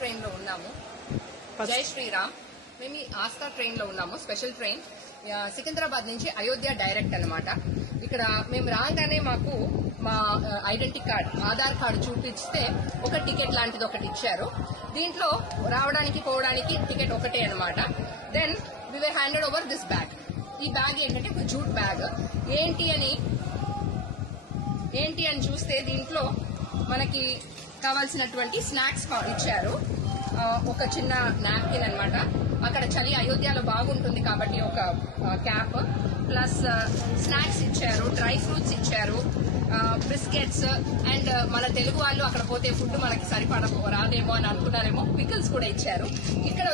Train లో ఉన్నాము. జై శ్రీరామ్. మేము ఈ ఆస్థా ట్రైన్ లో ఉన్నాము. స్పెషల్ ట్రైన్ సికింద్రాబాద్ నుంచి అయోధ్య డైరెక్ట్ అన్నమాట. ఇక్కడ మేము రాగానే మాకు మా ఐడెంటిటీ కార్డ్, ఆధార్ కార్డు చూపిస్తే ఒక టికెట్ లాంటిది ఒకటి ఇచ్చారు. దీంట్లో రావడానికి పోవడానికి టికెట్ ఒకటే అన్నమాట. Then we were handed over this bag. ఈ బ్యాగ్ ఏంటంటే ఒక జూట్ బ్యాగ్. ఏంటి అని చూస్తే దీంట్లో మనకి కావాల్సినటువంటి స్నాక్స్ ఇచ్చారు. ఒక చిన్న నాప్కిన్ అన్నమాట. అక్కడ చలి అయోధ్యలో బాగుంటుంది కాబట్టి ఒక క్యాప్, ప్లస్ స్నాక్స్ ఇచ్చారు, డ్రై ఫ్రూట్స్ ఇచ్చారు, బిస్కెట్స్. అండ్ మన తెలుగు వాళ్ళు అక్కడ పోతే ఫుడ్ మనకి రాదేమో అని అనుకున్నారేమో, పికిల్స్ కూడా ఇచ్చారు. ఇక్కడ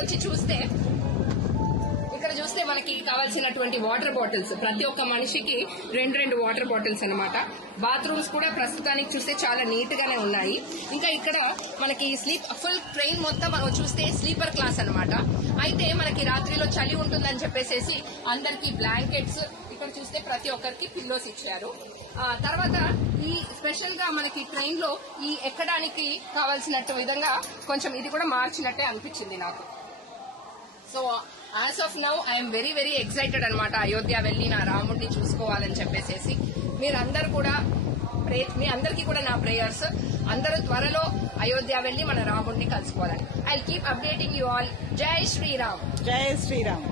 చూస్తే మనకి కావాల్సినటువంటి వాటర్ బాటిల్స్, ప్రతి ఒక్క మనిషికి రెండు వాటర్ బాటిల్స్ అన్నమాట. బాత్రూమ్స్ కూడా ప్రస్తుతానికి చూస్తే చాలా నీట్ గానే ఉన్నాయి. ఇంకా ఇక్కడ మనకి ఫుల్ ట్రైన్ మొత్తం మనం చూస్తే స్లీపర్ క్లాస్ అన్నమాట. అయితే మనకి రాత్రిలో చలి ఉంటుందని చెప్పేసి అందరికి బ్లాంకెట్స్, ఇక్కడ చూస్తే ప్రతి ఒక్కరికి పిల్లోస్ ఇచ్చారు. తర్వాత ఈ స్పెషల్ గా మనకి ట్రైన్ లో ఈ ఎక్కడానికి కావాల్సినట్టు విధంగా కొంచెం ఇది కూడా మార్చినట్టే అనిపించింది నాకు. So as of now I'm very excited అనమాట. అయోధ్య వెళ్లి నా రాముడిని చూసుకోవాలని చెప్పేసి మీరందరూ కూడా మీ అందరికీ కూడా నా ప్రేయర్స్. అందరూ త్వరలో అయోధ్య వెళ్లి మన రాముడిని కలుసుకోవాలని. I keep updating you all. జై శ్రీరామ్. జై శ్రీరామ్.